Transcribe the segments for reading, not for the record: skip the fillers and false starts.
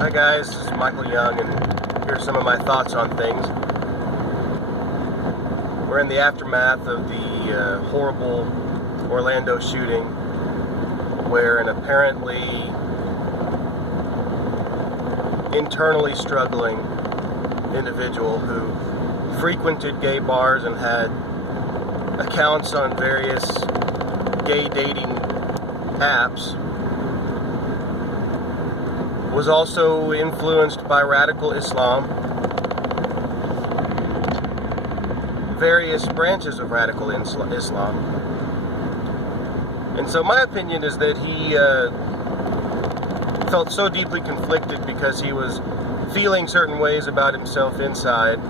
Hi guys, this is Michael Young, and here's some of my thoughts on things. We're in the aftermath of the horrible Orlando shooting, where an apparently internally struggling individual who frequented gay bars and had accounts on various gay dating apps was also influenced by radical Islam, various branches of radical Islam. And so my opinion is that he felt so deeply conflicted because he was feeling certain ways about himself inside,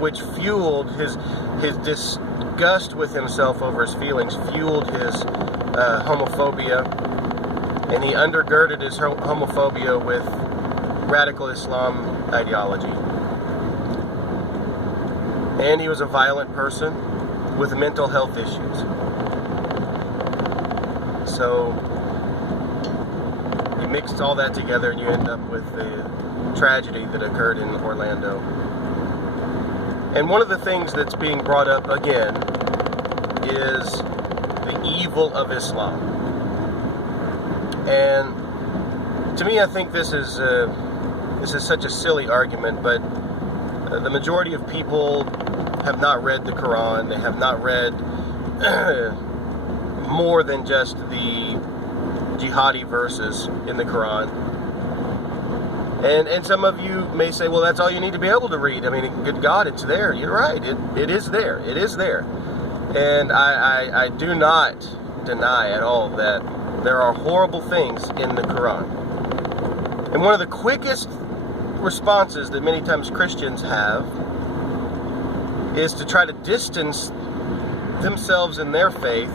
which fueled his disgust with himself over his feelings, fueled his homophobia. And he undergirded his homophobia with radical Islam ideology. And he was a violent person with mental health issues. So you mixed all that together and you end up with the tragedy that occurred in Orlando. And one of the things that's being brought up again is the evil of Islam. And to me, I think this is such a silly argument, but the majority of people have not read the Quran. They have not read more than just the jihadi verses in the Quran. And some of you may say, well, that's all you need to be able to read. I mean, good God, it's there. You're right. It is there. It is there. And I do not deny at all that there are horrible things in the Quran. And one of the quickest responses that many times Christians have is to try to distance themselves and their faith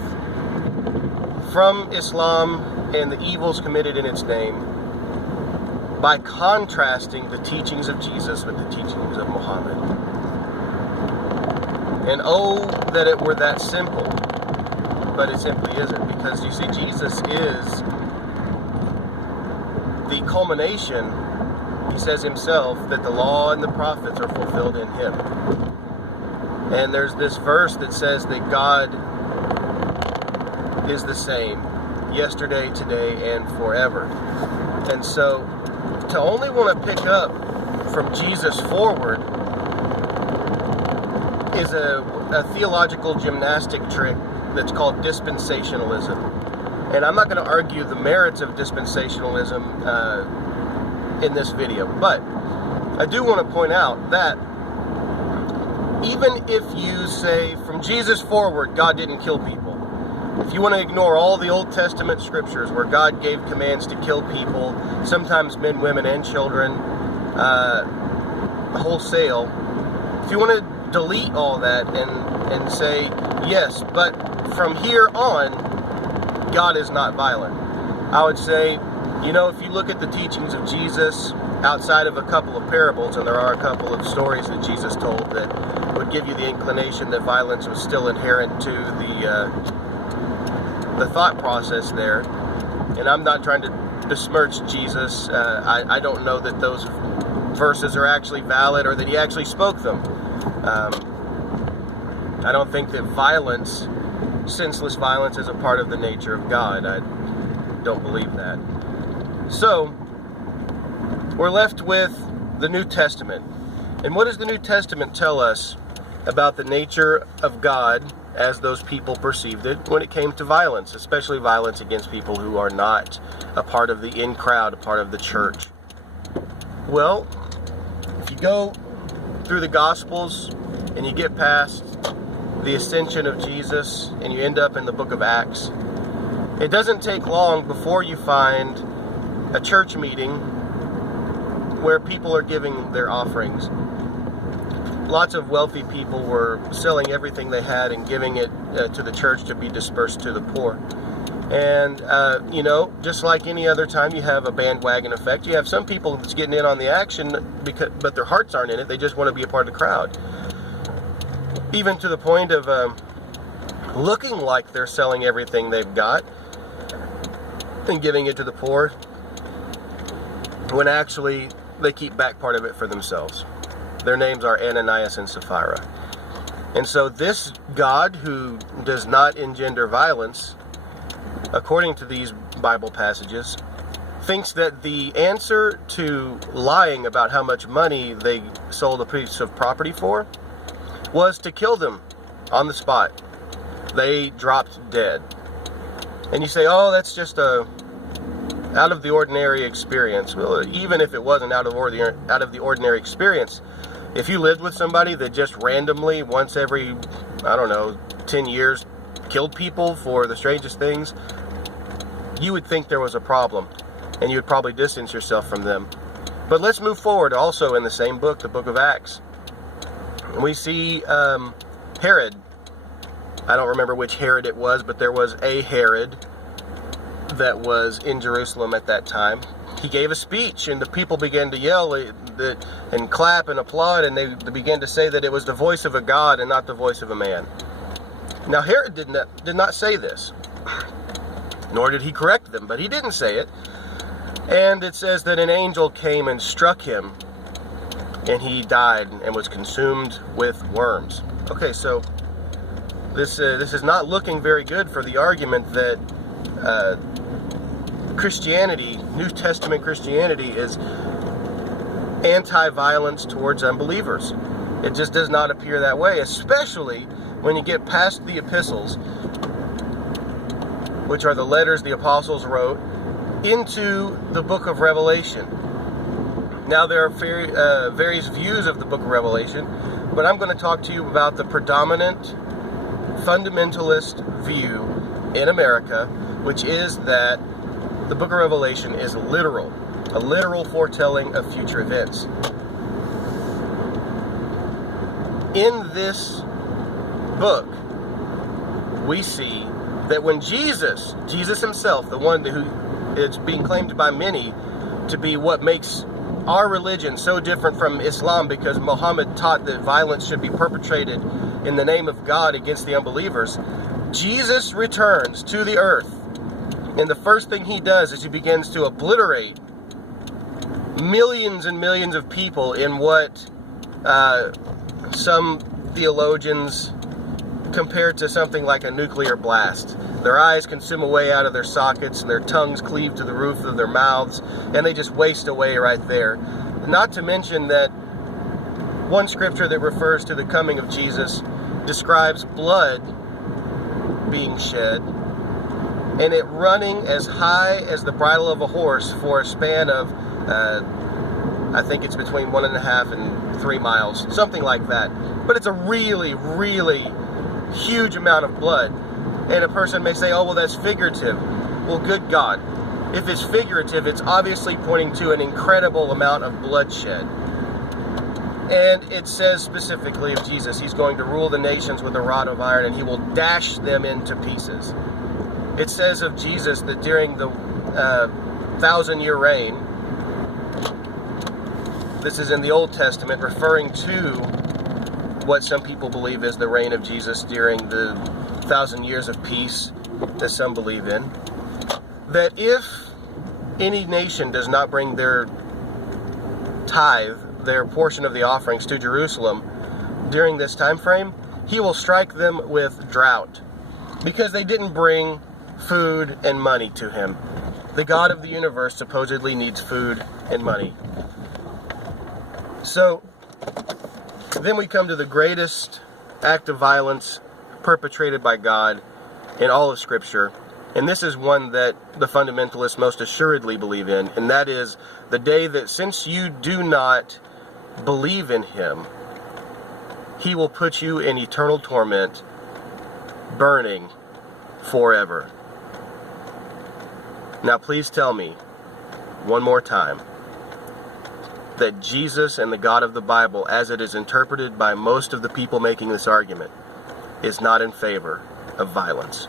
from Islam and the evils committed in its name by contrasting the teachings of Jesus with the teachings of Muhammad. And oh, that it were that simple. But it simply isn't, because you see, Jesus is the culmination. He says himself that the law and the prophets are fulfilled in him. And there's this verse that says that God is the same yesterday, today, and forever. And so to only want to pick up from Jesus forward is a theological gymnastic trick that's called dispensationalism. And I'm not going to argue the merits of dispensationalism in this video, but I do want to point out that even if you say from Jesus forward God didn't kill people, if you want to ignore all the Old Testament scriptures where God gave commands to kill people, sometimes men, women, and children, wholesale, if you want to delete all that and say, yes, but from here on, God is not violent, I would say, if you look at the teachings of Jesus outside of a couple of parables, and there are a couple of stories that Jesus told that would give you the inclination that violence was still inherent to the thought process there. And I'm not trying to besmirch Jesus. I don't know that those verses are actually valid or that he actually spoke them. I don't think that violence, senseless violence, is a part of the nature of God. I don't believe that. So, we're left with the New Testament. And what does the New Testament tell us about the nature of God as those people perceived it when it came to violence, especially violence against people who are not a part of the in crowd, a part of the church? Well, if you go through the Gospels and you get past the ascension of Jesus and you end up in the book of Acts, it doesn't take long before you find a church meeting where people are giving their offerings. Lots of wealthy people were selling everything they had and giving it to the church to be dispersed to the poor. And, just like any other time, you have a bandwagon effect. You have some people that's getting in on the action, but their hearts aren't in it. They just want to be a part of the crowd. Even to the point of looking like they're selling everything they've got and giving it to the poor. when actually they keep back part of it for themselves. Their names are Ananias and Sapphira. And so this God who does not engender violence, according to these Bible passages, thinks that the answer to lying about how much money they sold a piece of property for was to kill them on the spot. They dropped dead. And you say, oh, that's just a out of the ordinary experience. Well, even if it wasn't out of the ordinary experience, if you lived with somebody that just randomly, once every, 10 years, killed people for the strangest things, you would think there was a problem, and you would probably distance yourself from them. But let's move forward also in the same book, the book of Acts. We see Herod. I don't remember which Herod it was, but there was a Herod that was in Jerusalem at that time. He gave a speech, and the people began to yell and clap and applaud, and they began to say that it was the voice of a God and not the voice of a man. Now Herod did not say this, nor did he correct them, but he didn't say it. And it says that an angel came and struck him, and he died and was consumed with worms. Okay, so this is not looking very good for the argument that Christianity, New Testament Christianity, is anti-violence towards unbelievers. It just does not appear that way, especially when you get past the epistles, which are the letters the apostles wrote, into the book of Revelation. Now, there are various views of the book of Revelation, but I'm going to talk to you about the predominant fundamentalist view in America, which is that the book of Revelation is literal, a literal foretelling of future events. In this book, we see that when Jesus himself, the one who is being claimed by many to be what makes our religion so different from Islam, because Muhammad taught that violence should be perpetrated in the name of God against the unbelievers, Jesus returns to the earth. And the first thing he does is he begins to obliterate millions and millions of people in what some theologians compare to something like a nuclear blast. Their eyes consume away out of their sockets, and their tongues cleave to the roof of their mouths, and they just waste away right there. Not to mention that one scripture that refers to the coming of Jesus describes blood being shed, and it running as high as the bridle of a horse for a span of, I think it's between 1.5 and 3 miles, something like that. But it's a really, really huge amount of blood. And a person may say, oh, well, that's figurative. Well, good God. If it's figurative, it's obviously pointing to an incredible amount of bloodshed. And it says specifically of Jesus, he's going to rule the nations with a rod of iron, and he will dash them into pieces. It says of Jesus that during the 1,000-year reign, this is in the Old Testament, referring to what some people believe is the reign of Jesus during the 1,000 years of peace that some believe in, that if any nation does not bring their tithe, their portion of the offerings to Jerusalem during this time frame, he will strike them with drought, because they didn't bring food and money to him. The God of the universe supposedly needs food and money. So then we come to the greatest act of violence perpetrated by God in all of Scripture, and this is one that the fundamentalists most assuredly believe in, and that is the day that, since you do not believe in him, he will put you in eternal torment, burning forever. Now please tell me one more time that Jesus and the God of the Bible, as it is interpreted by most of the people making this argument, is not in favor of violence.